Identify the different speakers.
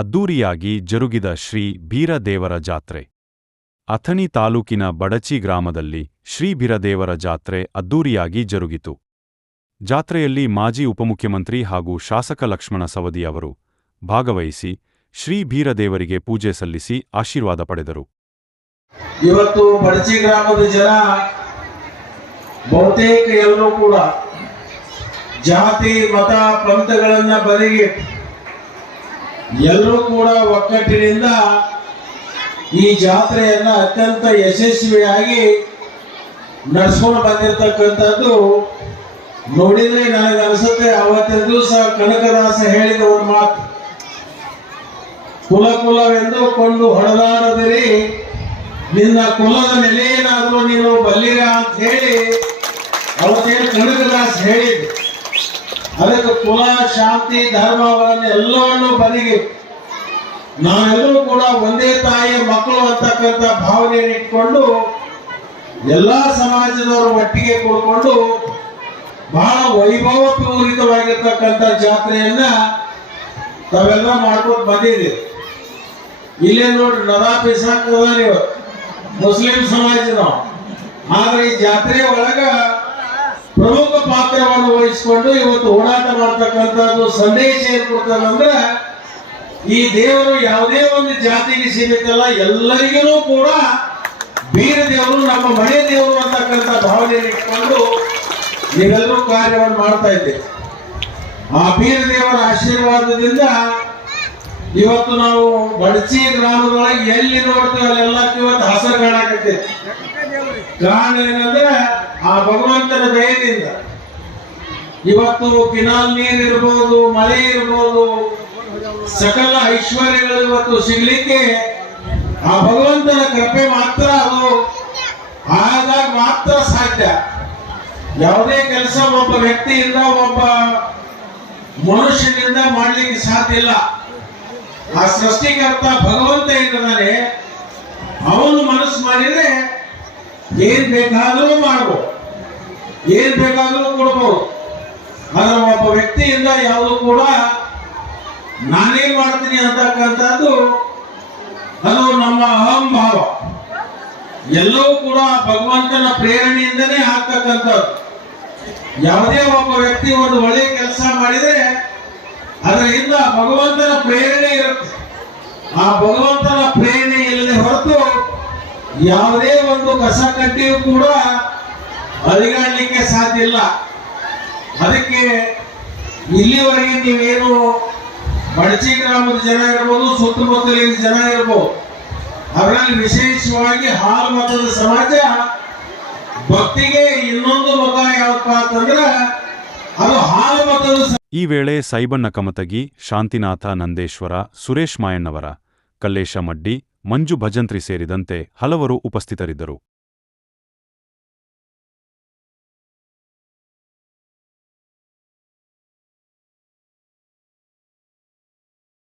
Speaker 1: ಅದ್ದೂರಿಯಾಗಿ ಜರುಗಿದ ಶ್ರೀ ಬೀರದೇವರ ಜಾತ್ರೆ. ಅಥಣಿ ತಾಲೂಕಿನ ಬಡಚಿ ಗ್ರಾಮದಲ್ಲಿ ಶ್ರೀ ಬೀರದೇವರ ಜಾತ್ರೆ ಅದ್ದೂರಿಯಾಗಿ ಜರುಗಿತು. ಜಾತ್ರೆಯಲ್ಲಿ ಮಾಜಿ ಉಪಮುಖ್ಯಮಂತ್ರಿ ಹಾಗೂ ಶಾಸಕ ಲಕ್ಷ್ಮಣ ಸವದಿ ಅವರು ಭಾಗವಹಿಸಿ ಶ್ರೀ ಬೀರದೇವರಿಗೆ ಪೂಜೆ ಸಲ್ಲಿಸಿ ಆಶೀರ್ವಾದ ಪಡೆದರು.
Speaker 2: ಇವತ್ತು ಬಡಚಿ ಗ್ರಾಮದ ಜನ ಬಹುತೇಕ ಎಲ್ಲರೂ ಕೂಡ ಜಾತಿ, ಮತ, ಪಂಥಗಳನ್ನ ಬದಿಗೆ ಎಲ್ಲರೂ ಕೂಡ ಒಕ್ಕಟ್ಟಿನಿಂದ ಈ ಜಾತ್ರೆಯನ್ನ ಅತ್ಯಂತ ಯಶಸ್ವಿಯಾಗಿ ನಡೆಸ್ಕೊಂಡು ಬಂದಿರತಕ್ಕಂಥದ್ದು ನೋಡಿದ್ರೆ ನನಗೆ ಅನಿಸುತ್ತೆ, ಅವತ್ತಿನ ದಿವಸ ಕನಕದಾಸ ಹೇಳಿದ ಒಂದು ಮಾತು. ಕುಲ ಕುಲವೆಂದು ಕೊಂಡು ಹೊಡೆದಾಡದಿರಿ, ನಿನ್ನ ಕುಲದ ನೆಲೆಯೇನಾದರೂ ನೀನು ಬಲ್ಲಿರ ಅಂತ ಹೇಳಿ ಅವತ್ತೇನು ಅದಕ್ಕೆ ಕುಲ, ಶಾಂತಿ ಧರ್ಮಗಳನ್ನು ಎಲ್ಲವನ್ನು ಬದಿಗೆ ನಾವೆಲ್ಲರೂ ಕೂಡ ಒಂದೇ ತಾಯಿಯ ಮಕ್ಕಳು ಅಂತಕ್ಕಂಥ ಭಾವನೆಯನ್ನು ಇಟ್ಕೊಂಡು ಎಲ್ಲ ಸಮಾಜದವರು ಒಟ್ಟಿಗೆ ಕೂಡಿಕೊಂಡು ಬಹಳ ವೈಭವಪೂರಿತವಾಗಿರ್ತಕ್ಕಂಥ ಜಾತ್ರೆಯನ್ನ ತಾವೆಲ್ಲ ಮಾಡ್ಕೊಂಡು ಬಂದಿದ್ದೀವಿ ಇಲ್ಲೇ ನೋಡ್ರಿ ನದಾ ನೀವು ಮುಸ್ಲಿಂ ಸಮಾಜದ ಆದ್ರೆ ಈ ಜಾತ್ರೆ ಒಳಗ ಪ್ರಮುಖ ಪಾತ್ರವನ್ನು ವಹಿಸಿಕೊಂಡು ಇವತ್ತು ಓಡಾಟ ಮಾಡ್ತಕ್ಕಂಥದ್ದು ಸಂದೇಶ ಏನ್ ಕೊಡ್ತಾರಂದ್ರೆ ಈ ದೇವರು ಯಾವುದೇ ಒಂದು ಜಾತಿಗೆ ಸೀಮಿತಲ್ಲ ಎಲ್ಲರಿಗೂ ಕೂಡ ಬೀರ ದೇವರು, ನಮ್ಮ ಮನೆ ದೇವರು ಅಂತಕ್ಕಂಥ ಭಾವನೆ ಇಟ್ಕೊಂಡು ನೀವೆಲ್ಲರೂ ಕಾರ್ಯವನ್ನು ಮಾಡ್ತಾ ಇದ್ದೇವೆ ಆ ಬೀರ ದೇವರ ಆಶೀರ್ವಾದದಿಂದ ಇವತ್ತು ನಾವು ಬಡಚಿ ಗ್ರಾಮದೊಳಗೆ ಎಲ್ಲಿ ನೋಡ್ತೀವಿ, ಅಲ್ಲೆಲ್ಲ ಇವತ್ತು ಹಸರು ಕಾಣಕತ್ತೈತಿ ಕಾರಣ ಏನಂದ್ರೆ ಆ ಭಗವಂತನ ದಯದಿಂದ ಇವತ್ತು ಕಿನಾಲ್ ನೀರ್ ಇರ್ಬೋದು ಮಳೆ ಇರ್ಬೋದು, ಸಕಲ ಐಶ್ವರ್ಯಗಳು ಇವತ್ತು ಸಿಗ್ಲಿಕ್ಕೆ ಆ ಭಗವಂತನ ಕೃಪೆ ಮಾತ್ರ ಅದು. ಆದಾಗ ಮಾತ್ರ ಸಾಧ್ಯ. ಯಾವುದೇ ಕೆಲಸ ಒಬ್ಬ ವ್ಯಕ್ತಿಯಿಂದ ಒಬ್ಬ ಮನುಷ್ಯನಿಂದ ಮಾಡ್ಲಿಕ್ಕೆ ಸಾಧ್ಯ ಇಲ್ಲ. ಆ ಸೃಷ್ಟಿಕರ್ತ ಭಗವಂತ ಇದ್ದಾನೆ ಅವನು ಮನಸ್ಸು ಮಾಡಿದ್ರೆ ಏನ್ ಬೇಕಾದರೂ ಮಾಡ್ಬೋದು. ಏನ್ ಬೇಕಾದರೂ ಕೊಡ್ಬೋದು. ಆದ್ರೆ ಒಬ್ಬ ವ್ಯಕ್ತಿಯಿಂದ ಯಾವುದು ಕೂಡ ನಾನೇ ಮಾಡ್ತೀನಿ ಅಂತಕ್ಕಂಥದ್ದು, ಅದು ನಮ್ಮ ಅಹಂಭಾವ ಎಲ್ಲವೂ ಕೂಡ ಭಗವಂತನ ಪ್ರೇರಣೆಯಿಂದನೇ ಆಗ್ತಕ್ಕಂಥದ್ದು. ಯಾವುದೇ ಒಬ್ಬ ವ್ಯಕ್ತಿ ಒಂದು ಒಳ್ಳೆ ಕೆಲಸ ಮಾಡಿದರೆ, ಅದರಿಂದ ಭಗವಂತನ ಪ್ರೇರಣೆ ಇರುತ್ತೆ. ಆ ಭಗವಂತನ ಯಾವುದೇ ಒಂದು ಕಸ ಕಡ್ಡಿಯೂ ಕೂಡ ಅಲಿಗಾಡ್ಲಿಕ್ಕೆ ಸಾಧ್ಯ ಇಲ್ಲ. ಅದಕ್ಕೆ ಇಲ್ಲಿವರೆಗೆ ನೀವೇನು ಬಡಚಿ ಗ್ರಾಮದ ಜನ ಇರ್ಬೋದು, ಸುತ್ತಮುತ್ತಲಿನ ಜನ ಇರ್ಬೋದು ಅದರಲ್ಲಿ ವಿಶೇಷವಾಗಿ ಹಾಲು ಮತದ ಸಮಾಜ ಭಕ್ತಿಗೆ ಇನ್ನೊಂದು ಮುಖ ಯಾವಪ್ಪ ಅಂತಂದ್ರೆ ಅದು ಹಾಲು ಮತದ
Speaker 1: ಈ ವೇಳೆ ಸೈಬಣ್ಣ ಕಮತಗಿ, ಶಾಂತಿನಾಥ ನಂದೇಶ್ವರ, ಸುರೇಶ್ ಮಾಯಣ್ಣವರ, ಕಲ್ಲೇಶ ಮಡ್ಡಿ ಮಂಜು ಭಜಂತ್ರಿ ಸೇರಿದಂತೆ ಹಲವರು ಉಪಸ್ಥಿತರಿದ್ದರು.